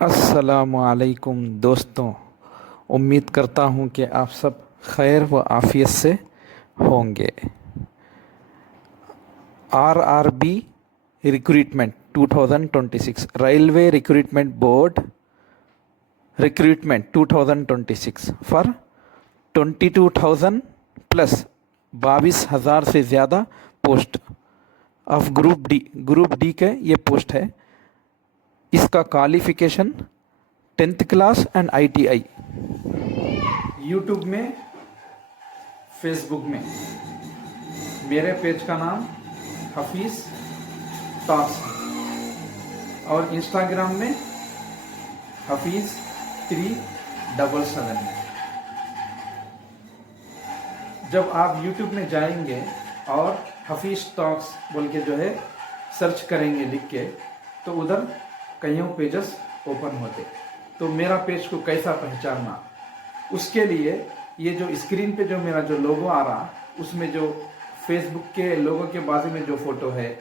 अस्सलामुअलैकुम दोस्तों। उम्मीद करता हूँ कि आप सब खैर व आफियत से होंगे। RRB recruitment 2026 railway recruitment board recruitment 2026 for 22,000 plus 22,000 से ज़्यादा पोस्ट ऑफ ग्रुप डी के ये पोस्ट है। इसका qualification 10th class and ITI. YouTube में, फेसबुक में मेरे पेज का नाम हफीज़ टॉक्स और इंस्टाग्राम में हफीज़ 377 है। जब आप यूट्यूब में जाएंगे और हफीज़ टॉक्स बोल के जो है सर्च करेंगे लिख के, तो उधर कईयों पेजेस ओपन होते। तो मेरा पेज को कैसा पहचानना, उसके लिए ये जो स्क्रीन पे जो मेरा जो लोगो आ रहा, उसमें जो फेसबुक के लोगो के बाजू में जो फ़ोटो है,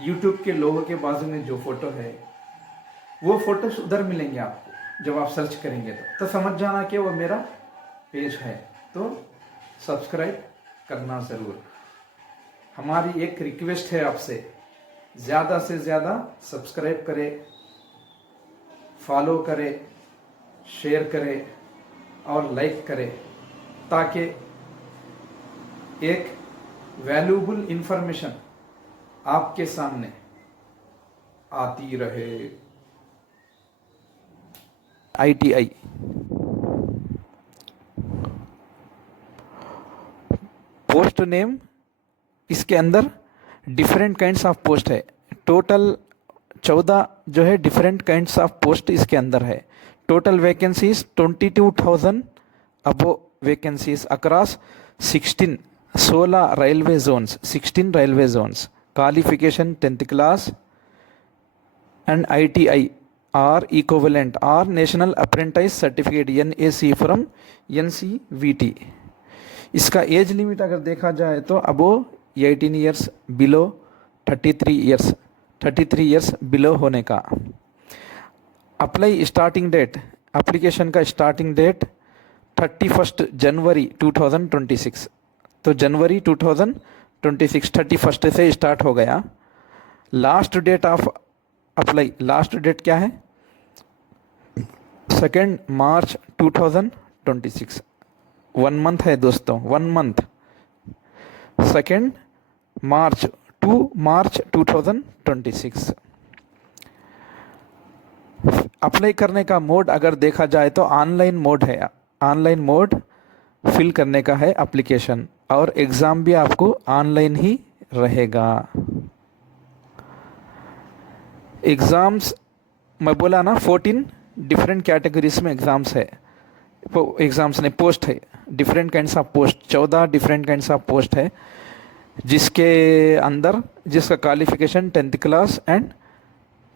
यूट्यूब के लोगो के बाजू में जो फ़ोटो है, वो फ़ोटोस उधर मिलेंगे आपको। जब आप सर्च करेंगे तो समझ जाना कि वो मेरा पेज है। तो सब्सक्राइब करना ज़रूर। हमारी एक रिक्वेस्ट है आपसे, ज़्यादा से ज़्यादा सब्सक्राइब करें, फॉलो करें, शेयर करें और लाइक करें, ताकि एक वैल्यूबल इंफॉर्मेशन आपके सामने आती रहे। आईटीआई पोस्ट नेम, इसके अंदर डिफरेंट काइंड्स ऑफ पोस्ट है। टोटल 14 जो है डिफरेंट काइंड्स ऑफ पोस्ट इसके अंदर है। Total vacancies 22,000 above vacancies across 16 railway zones, 16 railway zones. Qualification 10th class and ITI और इक्विवेलेंट और national apprentice certificate NAC from NCVT। इसका एज लिमिट अगर देखा जाए तो above 18 years, below 33 years below होने का। अप्लाई स्टार्टिंग डेट, एप्लीकेशन का स्टार्टिंग डेट 31 जनवरी 2026। तो जनवरी 2026 31 से स्टार्ट हो गया। Last date of apply, last date क्या है? 2 मार्च 2026। 1 मंथ है दोस्तों, 1 मंथ। 2 मार्च टू मार्च 2026। अप्लाई करने का मोड अगर देखा जाए तो ऑनलाइन मोड है। ऑनलाइन मोड फिल करने का है एप्लीकेशन, और एग्ज़ाम भी आपको ऑनलाइन ही रहेगा। एग्ज़ाम्स मैं बोला ना, 14 डिफरेंट कैटेगरीज में एग्ज़ाम्स है। एग्ज़ाम्स ने पोस्ट है, different kinds of post, 14 different kinds of post है, जिसके अंदर जिसका qualification 10th class and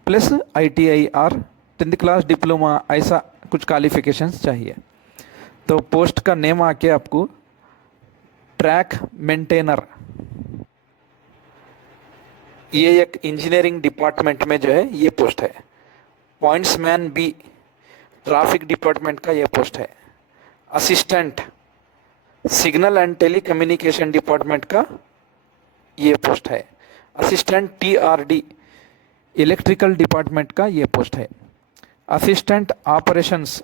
plus ITI और 10th क्लास डिप्लोमा, ऐसा कुछ क्वालिफिकेशंस चाहिए। तो पोस्ट का नेम आके आपको ट्रैक मेंटेनर, ये एक इंजीनियरिंग डिपार्टमेंट में जो है ये पोस्ट है। पॉइंट्समैन बी, ट्रैफिक डिपार्टमेंट का ये पोस्ट है। Assistant signal and telecommunication department का ये पोस्ट है। असिस्टेंट TRD इलेक्ट्रिकल डिपार्टमेंट का ये पोस्ट है। Assistant operations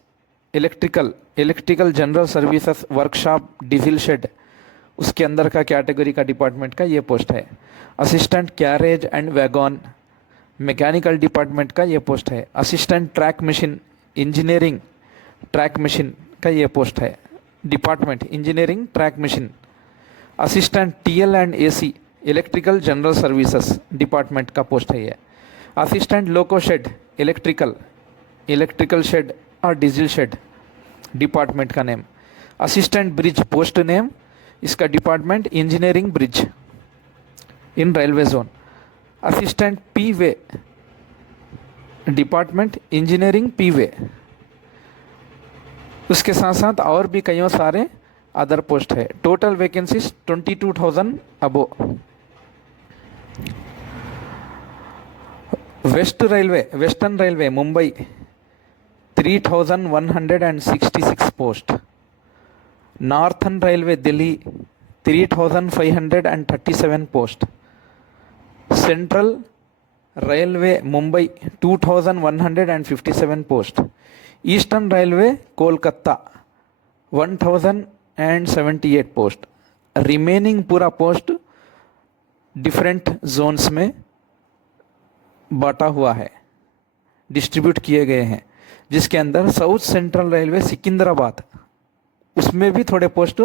electrical general services workshop diesel shed, उसके अंदर का कैटेगरी का डिपार्टमेंट का ये पोस्ट है। Assistant carriage and wagon mechanical department का ये पोस्ट है। Assistant track machine engineering track machine का ये पोस्ट है। Department engineering track machine. Assistant TL and AC electrical general services department का पोस्ट है ये। Assistant loco shed electrical shed और डीजल शेड डिपार्टमेंट का name. Assistant bridge post name, इसका department engineering bridge in railway zone. Assistant P way department engineering P way. उसके साथ साथ और भी कई सारे अदर पोस्ट है। Total vacancies 22,000 above. Western railway Mumbai 3,166 post. Northern railway Delhi 3,537 post. Central railway Mumbai 2,157 post. Eastern railway Kolkata 1,078 post. Remaining पूरा post different zones में बांटा हुआ है, डिस्ट्रीब्यूट किए गए हैं, जिसके अंदर साउथ सेंट्रल रेलवे सिकंदराबाद, उसमें भी थोड़े पोस्ट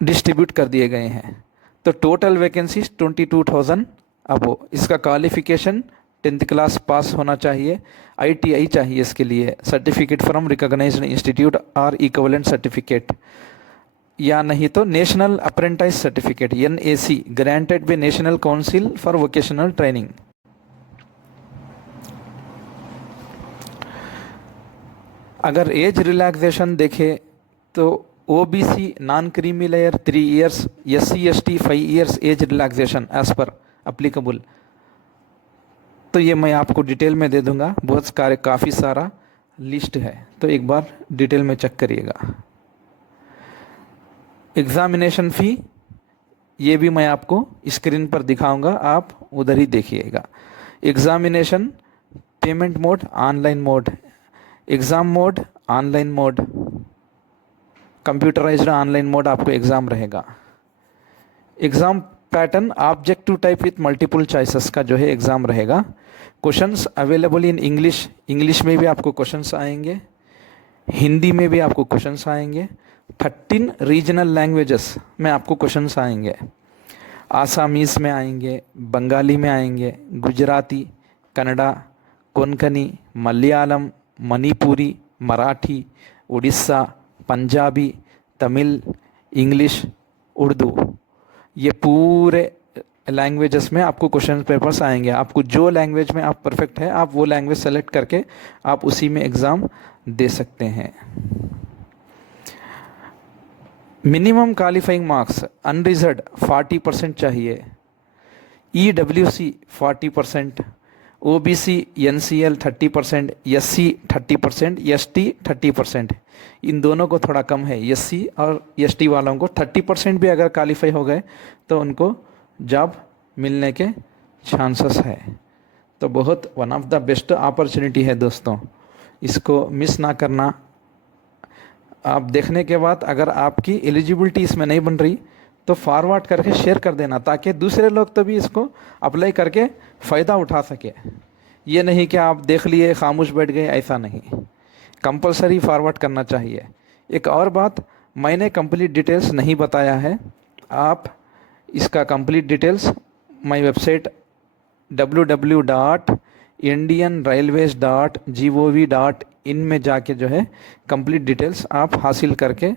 डिस्ट्रीब्यूट कर दिए गए हैं। तो टोटल वैकेंसीज 22,000 अबो। इसका क्वालिफिकेशन 10th क्लास पास होना चाहिए। ITI चाहिए इसके लिए, सर्टिफिकेट फ्रॉम रिकॉग्नाइज्ड इंस्टीट्यूट और इक्विवेलेंट सर्टिफिकेट, या नहीं तो national apprentice certificate NAC granted by national council for vocational training. अगर एज रिलैक्सेशन देखें तो OBC non creamy layer 3 years, SC/ST 5 years age relaxation age पर अप्लीकेबल। तो ये मैं आपको डिटेल में दे दूंगा, बहुत काफ़ी सारा लिस्ट है, तो एक बार डिटेल में चेक करिएगा। एग्जामिनेशन फ़ी ये भी मैं आपको स्क्रीन पर दिखाऊंगा, आप उधर ही देखिएगा। Examination payment mode online mode, exam mode online mode, computerised online mode आपको एग्ज़ाम रहेगा। Exam pattern objective type with multiple choices का जो है एग्ज़ाम रहेगा। Questions available in English, English में भी आपको क्वेश्चंस आएंगे, हिंदी में भी आपको क्वेश्चंस आएंगे, 13 रीजनल लैंग्वेजेस में आपको क्वेश्चंस आएंगे। आसामीज़ में आएंगे, बंगाली में आएंगे, गुजराती, कन्नड़ा, कोंकणी, मलयालम, मणिपुरी, मराठी, उड़ीसा, पंजाबी, तमिल, इंग्लिश, उर्दू, ये पूरे लैंग्वेजेस में आपको क्वेश्चन पेपर्स आएंगे। आपको जो लैंग्वेज में आप परफेक्ट है, आप वो लैंग्वेज सेलेक्ट करके आप उसी में एग्ज़ाम दे सकते हैं। मिनिमम क्वालिफाइंग मार्क्स अनरिजर्व 40% चाहिए, EWC 40%, OBC NCL 30%, SC 30%, ST 30%। इन दोनों को थोड़ा कम है, SC और ST वालों को 30% भी अगर क्वालिफाई हो गए तो उनको जॉब मिलने के चांसेस है। तो बहुत one of the best opportunity है दोस्तों, इसको मिस ना करना। आप देखने के बाद अगर आपकी एलिजिबिलिटी इसमें नहीं बन रही तो फॉरवर्ड करके शेयर कर देना, ताकि दूसरे लोग तो भी इसको अप्लाई करके फ़ायदा उठा सके। ये नहीं कि आप देख लिए खामोश बैठ गए, ऐसा नहीं, कंपलसरी फॉरवर्ड करना चाहिए। एक और बात, मैंने कंप्लीट डिटेल्स नहीं बताया है, आप इसका complete details my website www.indianrailways.gov.in में जाके जो है कंप्लीट डिटेल्स आप हासिल करके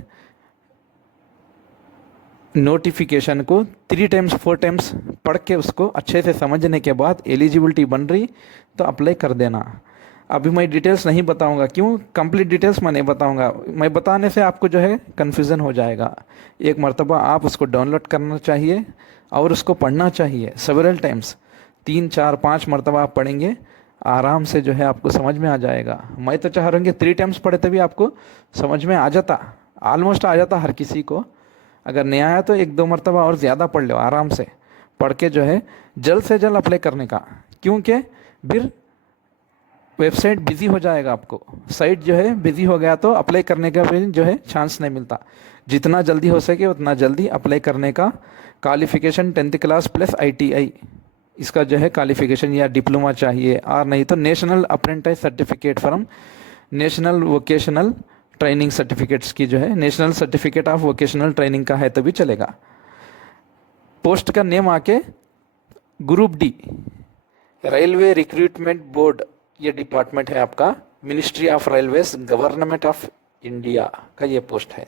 नोटिफिकेशन को 3 times 4 times पढ़ के उसको अच्छे से समझने के बाद एलिजिबिलिटी बन रही तो अप्लाई कर देना। अभी मैं डिटेल्स नहीं बताऊंगा, क्यों? कंप्लीट डिटेल्स मैं नहीं बताऊंगा, मैं बताने से आपको जो है कन्फ्यूज़न हो जाएगा। एक मर्तबा आप उसको डाउनलोड करना चाहिए और उसको पढ़ना चाहिए सेवरल टाइम्स, 3 4 5 मर्तबा आप पढ़ेंगे, आराम से जो है आपको समझ में आ जाएगा। मैं तो चाह रहा हूँ कि 3 times पढ़े तभी आपको समझ में आ जाता, ऑलमोस्ट आ जाता हर किसी को। अगर नहीं आया तो 1-2 मरतबा और ज़्यादा पढ़ लो, आराम से पढ़ के जो है जल्द से जल्द अप्लाई करने का, क्योंकि फिर वेबसाइट बिज़ी हो जाएगा। आपको साइट जो है बिज़ी हो गया तो अप्लाई करने का भी जो है चांस नहीं मिलता। जितना जल्दी हो सके उतना जल्दी अप्लाई करने का। Qualification 10th class plus ITI इसका जो है क्वालिफिकेशन या डिप्लोमा चाहिए, और नहीं तो national apprentice certificate from national vocational training certificates की जो है national certificate of vocational training का है तो भी चलेगा। पोस्ट का नेम आके group D, railway recruitment board, ये डिपार्टमेंट है आपका, ministry of railways, government of India का ये पोस्ट है।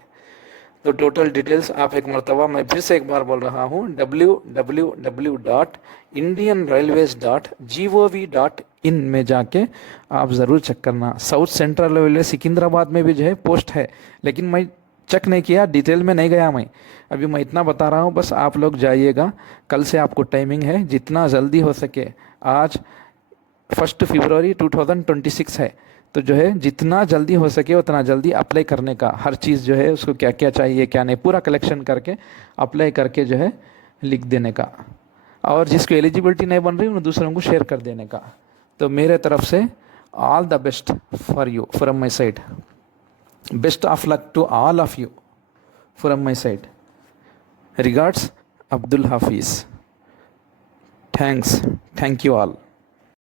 तो टोटल डिटेल्स आप एक मरतबा, मैं फिर से एक बार बोल रहा हूँ, www.indianrailways.gov.in में जाके आप ज़रूर चेक करना। साउथ सेंट्रल रेलवे सिकंदराबाद में भी जो है पोस्ट है, लेकिन मैं चेक नहीं किया, डिटेल में नहीं गया मैं, अभी मैं इतना बता रहा हूँ, बस आप लोग जाइएगा। कल से आपको टाइमिंग है, जितना जल्दी हो सके। आज 1 फरवरी 2026 है, तो जो है जितना जल्दी हो सके उतना जल्दी अप्लाई करने का, हर चीज़ जो है उसको क्या क्या चाहिए क्या नहीं पूरा कलेक्शन करके अप्लाई करके जो है लिख देने का, और जिसको एलिजिबिलिटी नहीं बन रही उन दूसरों को शेयर कर देने का। तो मेरे तरफ से all the best for you from my side, best of luck to all of you from my side. Regards, Abdul Hafiz. Thanks, thank you all.